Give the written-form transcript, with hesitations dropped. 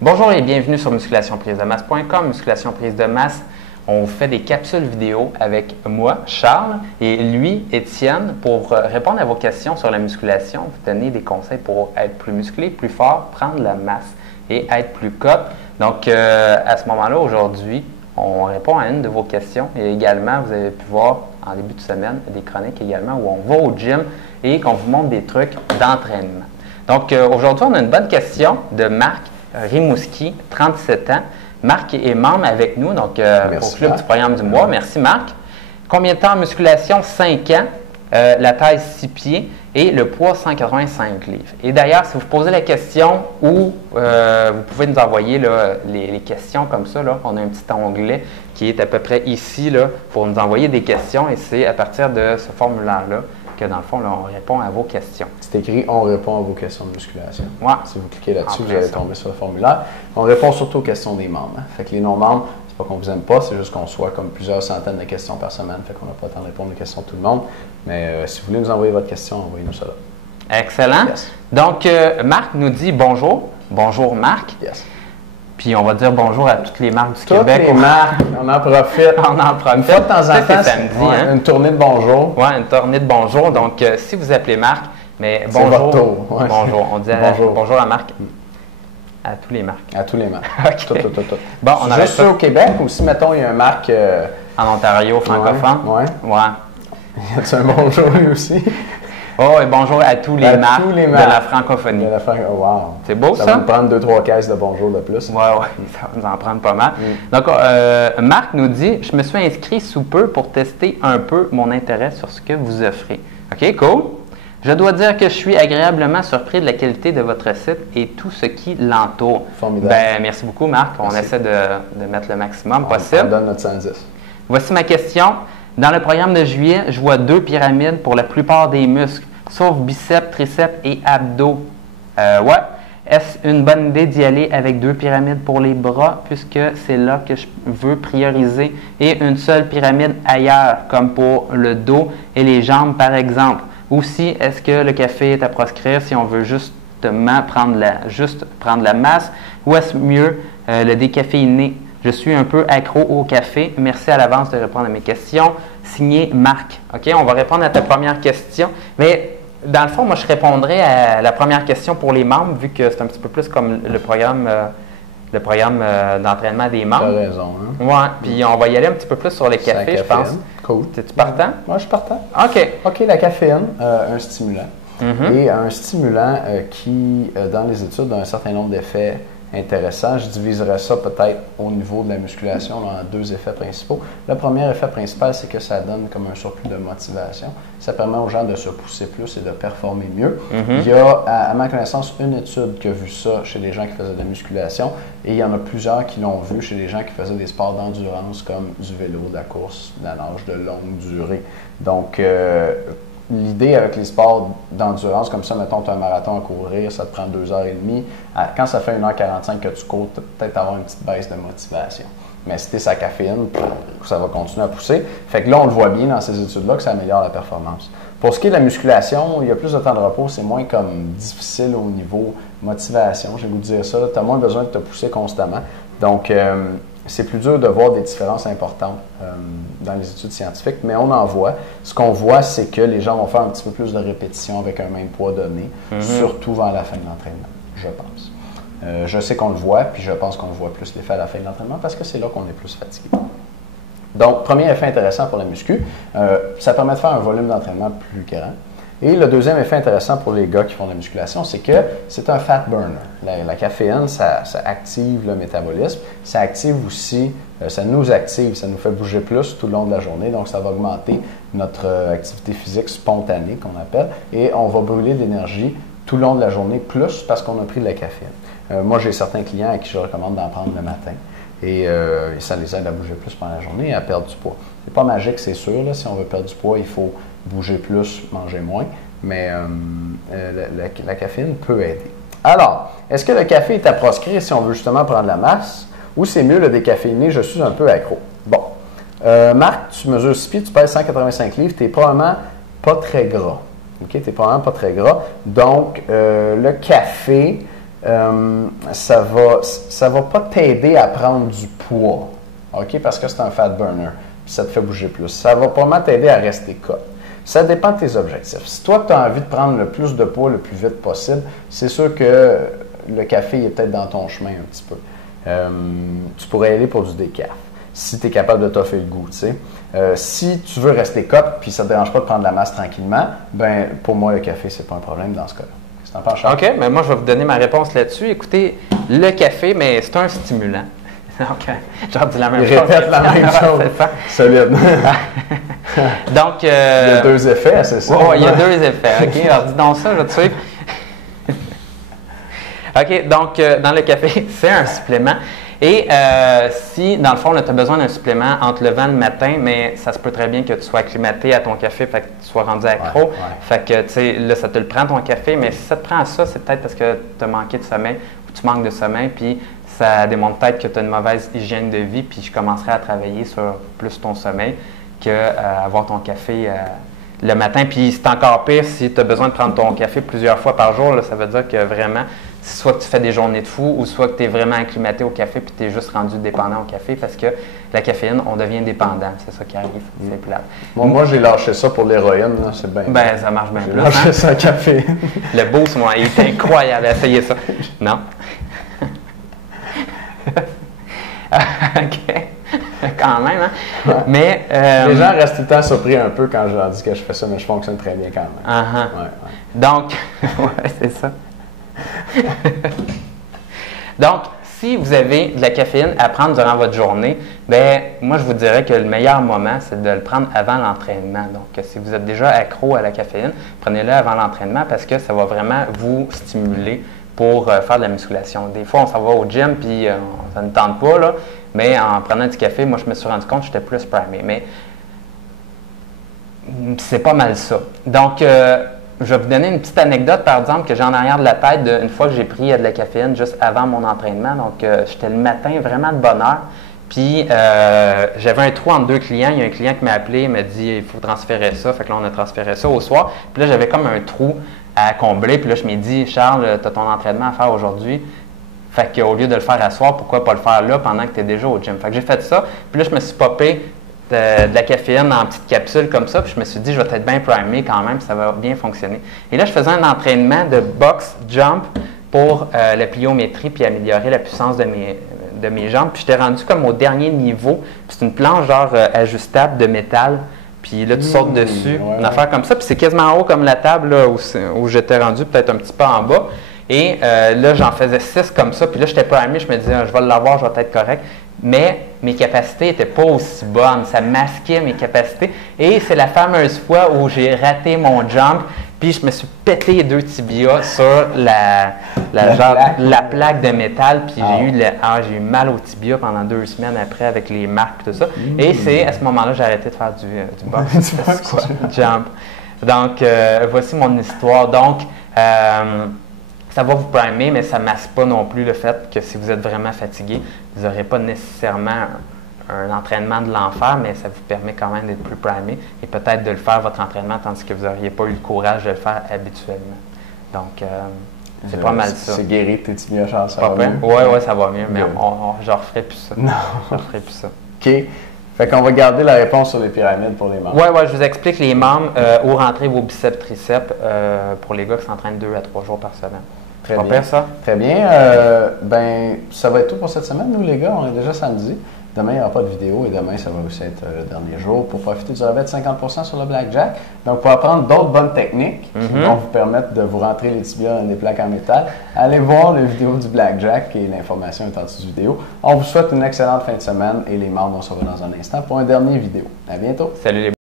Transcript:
Bonjour et bienvenue sur musculationprisedemasse.com. Musculation prise de masse, on fait des capsules vidéo avec moi, Charles, et lui, Étienne, pour répondre à vos questions sur la musculation, vous donner des conseils pour être plus musclé, plus fort, prendre la masse et être plus cop. Donc, à ce moment-là, aujourd'hui, on répond à une de vos questions et également, vous avez pu voir en début de semaine des chroniques également où on va au gym et qu'on vous montre des trucs d'entraînement. Donc, aujourd'hui, on a une bonne question de Marc Rimouski, 37 ans. Marc est membre avec nous, donc au Club du programme du mois. Merci Marc. Combien de temps en musculation? 5 ans. La taille 6 pieds et le poids 185 livres. Et d'ailleurs, si vous posez la question ou vous pouvez nous envoyer là, les questions comme ça, là, on a un petit onglet qui est à peu près ici là, pour nous envoyer des questions et c'est à partir de ce formulaire-là que dans le fond, là, on répond à vos questions. C'est écrit « On répond à vos questions de musculation Ouais. ». Si vous cliquez là-dessus, vous allez tomber sur le formulaire. On répond surtout aux questions des membres. Hein. Fait que les non-membres, c'est pas qu'on vous aime pas, c'est juste qu'on soit comme plusieurs centaines de questions par semaine. Fait qu'on n'a pas le temps de répondre aux questions de tout le monde. Mais si vous voulez nous envoyer votre question, envoyez-nous ça là. Excellent. Yes. Donc, Marc nous dit bonjour. Bonjour Marc. Yes. Puis on va dire bonjour à toutes les marques du Québec. Toutes les marques, on en profite. On en profite. Une fois de temps en temps, samedi, hein? Une tournée de bonjour. Oui, une tournée de bonjour. Donc, si vous appelez Marc, mais c'est bonjour. Votre tour. Ouais. Bonjour. On dit bonjour à Marc. À tous les marques. À tous les marques. Okay. Tout. Bon, on juste ceux au Québec ou si, mettons, il y a un marque... en Ontario, francophone? Ouais. Y a-t-il un bonjour lui aussi? Oh, et bonjour à tous les marques de la francophonie. Wow. C'est beau ça? Ça va nous prendre 2-3 caisses de bonjour de plus. Oui, ça va nous en prendre pas mal. Donc, Marc nous dit, je me suis inscrit sous peu pour tester un peu mon intérêt sur ce que vous offrez. OK, cool. Je dois dire que je suis agréablement surpris de la qualité de votre site et tout ce qui l'entoure. Formidable. Merci beaucoup, Marc. On essaie de mettre le maximum possible. On donne notre 110. Voici ma question. Dans le programme de juillet, je vois 2 pyramides pour la plupart des muscles, sauf biceps, triceps et abdos. Ouais. Est-ce une bonne idée d'y aller avec 2 pyramides pour les bras, puisque c'est là que je veux prioriser, et une seule pyramide ailleurs, comme pour le dos et les jambes, par exemple? Aussi, est-ce que le café est à proscrire si on veut justement prendre la masse, ou est-ce mieux le décaféiné? Je suis un peu accro au café. Merci à l'avance de répondre à mes questions. Signé Marc. OK, on va répondre à ta première question. Mais dans le fond, moi, je répondrai à la première question pour les membres, vu que c'est un petit peu plus comme le programme d'entraînement des membres. Tu as raison. Hein? Oui, puis on va y aller un petit peu plus sur les cafés, je pense. Cool. Es-tu partant? Moi, je suis partant. OK, la caféine, un stimulant. Et un stimulant qui, dans les études, a un certain nombre d'effets intéressant. Je diviserais ça peut-être au niveau de la musculation en 2 effets principaux. Le premier effet principal, c'est que ça donne comme un surplus de motivation. Ça permet aux gens de se pousser plus et de performer mieux. Il y a, à ma connaissance, une étude qui a vu ça chez les gens qui faisaient de la musculation et il y en a plusieurs qui l'ont vu chez les gens qui faisaient des sports d'endurance comme du vélo, de la course, de la nage de longue durée. Donc, l'idée avec les sports d'endurance, comme ça, mettons, tu as un marathon à courir, ça te prend 2h30. Quand ça fait 1h45 que tu cours, tu vas peut-être avoir une petite baisse de motivation. Mais si tu es sa caféine, ça va continuer à pousser. Fait que là, on le voit bien dans ces études-là que ça améliore la performance. Pour ce qui est de la musculation, il y a plus de temps de repos, c'est moins comme difficile au niveau motivation, j'ai goût de dire ça. Tu as moins besoin de te pousser constamment. Donc, c'est plus dur de voir des différences importantes dans les études scientifiques, mais on en voit. Ce qu'on voit, c'est que les gens vont faire un petit peu plus de répétitions avec un même poids donné, surtout vers la fin de l'entraînement, je pense. Je sais qu'on le voit, puis je pense qu'on voit plus l'effet à la fin de l'entraînement parce que c'est là qu'on est plus fatigué. Donc, premier effet intéressant pour la muscu, ça permet de faire un volume d'entraînement plus grand. Et le deuxième effet intéressant pour les gars qui font de la musculation, c'est que c'est un fat burner. La caféine, ça active le métabolisme. Ça active aussi, ça nous active, ça nous fait bouger plus tout le long de la journée. Donc, ça va augmenter notre activité physique spontanée, qu'on appelle. Et on va brûler de l'énergie tout le long de la journée, plus parce qu'on a pris de la caféine. Moi, j'ai certains clients à qui je recommande d'en prendre le matin. Et ça les aide à bouger plus pendant la journée et à perdre du poids. C'est pas magique, c'est sûr. Là. Si on veut perdre du poids, il faut bouger plus, manger moins. Mais la caféine peut aider. Alors, est-ce que le café est à proscrire si on veut justement prendre la masse ou c'est mieux le décaféiné? Je suis un peu accro. Bon. Marc, tu mesures 6 pieds, tu pèses 185 livres, tu n'es probablement pas très gras. OK? Tu n'es probablement pas très gras. Donc, le café, ça va pas t'aider à prendre du poids, OK? Parce que c'est un fat burner, puis ça te fait bouger plus. Ça va probablement t'aider à rester cut. Ça dépend de tes objectifs. Si toi, tu as envie de prendre le plus de poids le plus vite possible, c'est sûr que le café est peut-être dans ton chemin un petit peu. Tu pourrais aller pour du décaf, si tu es capable de t'offrir le goût, tu sais. Si tu veux rester cut, puis ça ne te dérange pas de prendre de la masse tranquillement, ben pour moi, le café, c'est pas un problème dans ce cas-là. C'est un penchant. OK, mais moi, je vais vous donner ma réponse là-dessus. Écoutez, le café, mais c'est un stimulant. Donc, j'en dis la même chose. Répète la même chose. Solide. Donc, il y a deux effets, c'est ça? Oui, il y a deux effets. OK, alors dis donc ça, je vais te suivre. OK, donc, dans le café, c'est un supplément. Et si, dans le fond, tu as besoin d'un supplément en te levant le matin, mais ça se peut très bien que tu sois acclimaté à ton café, fait que tu sois rendu accro. Ouais. Fait que, tu sais, là, ça te le prend ton café, mais si ça te prend à ça, c'est peut-être parce que tu as manqué de sommeil ou tu manques de sommeil, puis ça démontre peut-être que tu as une mauvaise hygiène de vie, puis je commencerai à travailler sur plus ton sommeil qu'avoir ton café le matin. Puis c'est encore pire si tu as besoin de prendre ton café plusieurs fois par jour, là, ça veut dire que vraiment, soit que tu fais des journées de fou ou soit que tu es vraiment acclimaté au café puis tu es juste rendu dépendant au café parce que la caféine, on devient dépendant. C'est ça qui arrive. C'est plate. Moi, j'ai lâché ça pour l'héroïne. C'est bien. Ben, ça marche bien plus. J'ai lâché ça au café. Le boost, moi, il est incroyable. Essayez ça. Non? OK. Quand même, hein? Ouais. Mais, les gens restent tout le temps surpris un peu quand je leur dis que je fais ça, mais je fonctionne très bien quand même. Ouais. Donc, ouais, c'est ça. Donc, si vous avez de la caféine à prendre durant votre journée, bien, moi, je vous dirais que le meilleur moment, c'est de le prendre avant l'entraînement. Donc, si vous êtes déjà accro à la caféine, prenez-le avant l'entraînement parce que ça va vraiment vous stimuler pour faire de la musculation. Des fois, on s'en va au gym puis ça ne tente pas, là, mais en prenant du café, moi, je me suis rendu compte que j'étais plus primé. Mais c'est pas mal ça. Donc, je vais vous donner une petite anecdote, par exemple, que j'ai en arrière de la tête une fois que j'ai pris de la caféine juste avant mon entraînement. Donc, j'étais le matin vraiment de bonne heure. Puis, j'avais un trou entre deux clients. Il y a un client qui m'a appelé, il m'a dit il faut transférer ça. Fait que là, on a transféré ça au soir. Puis là, j'avais comme un trou à combler. Puis là, je m'ai dit Charles, tu as ton entraînement à faire aujourd'hui. Fait qu'au lieu de le faire à soir, pourquoi pas le faire là pendant que tu es déjà au gym? Fait que j'ai fait ça. Puis là, je me suis popé de la caféine en petites capsules comme ça, puis je me suis dit, je vais être bien primé quand même, ça va bien fonctionner. Et là, je faisais un entraînement de box jump pour la pliométrie puis améliorer la puissance de mes jambes. Puis j'étais rendu comme au dernier niveau. Puis c'est une planche genre ajustable de métal. Puis là, tu sautes dessus, une affaire comme ça. Puis c'est quasiment haut comme la table là, où j'étais rendu, peut-être un petit peu en bas. Et là, j'en faisais 6 comme ça. Puis là, je n'étais pas primé, je me disais, je vais l'avoir, je vais être correct. Mais mes capacités n'étaient pas aussi bonnes. Ça masquait mes capacités. Et c'est la fameuse fois où j'ai raté mon jump, puis je me suis pété les deux tibias sur la plaque de métal, puis j'ai eu mal au tibia pendant 2 semaines après avec les marques et tout ça. Et c'est à ce moment-là j'ai arrêté de faire du box jump. Donc, voici mon histoire. Donc, ça va vous primer, mais ça ne masque pas non plus le fait que si vous êtes vraiment fatigué, vous n'aurez pas nécessairement un entraînement de l'enfer, mais ça vous permet quand même d'être plus primé et peut-être de le faire votre entraînement tandis que vous n'auriez pas eu le courage de le faire habituellement. Donc, c'est pas mal ça. C'est guéri, tes tibias, Charles, ça va mieux? Oui, ça va mieux, mais je ne referai plus ça. Non. Je ne referai plus ça. OK. Fait qu'on va garder la réponse sur les pyramides pour les membres. Oui, je vous explique les membres où rentrer vos biceps, triceps pour les gars qui s'entraînent 2 à 3 jours par semaine. Très bien. Ça? Très bien. Ça va être tout pour cette semaine, nous, les gars. On est déjà samedi. Demain, il n'y aura pas de vidéo et demain, ça va aussi être le dernier jour pour profiter du rabais de 50% sur le blackjack. Donc, pour apprendre d'autres bonnes techniques qui vont vous permettre de vous rentrer les tibias dans des plaques en métal, allez voir la vidéo du blackjack et l'information est en dessous de vidéo. On vous souhaite une excellente fin de semaine et les membres, on se revoit dans un instant pour un dernier vidéo. À bientôt. Salut les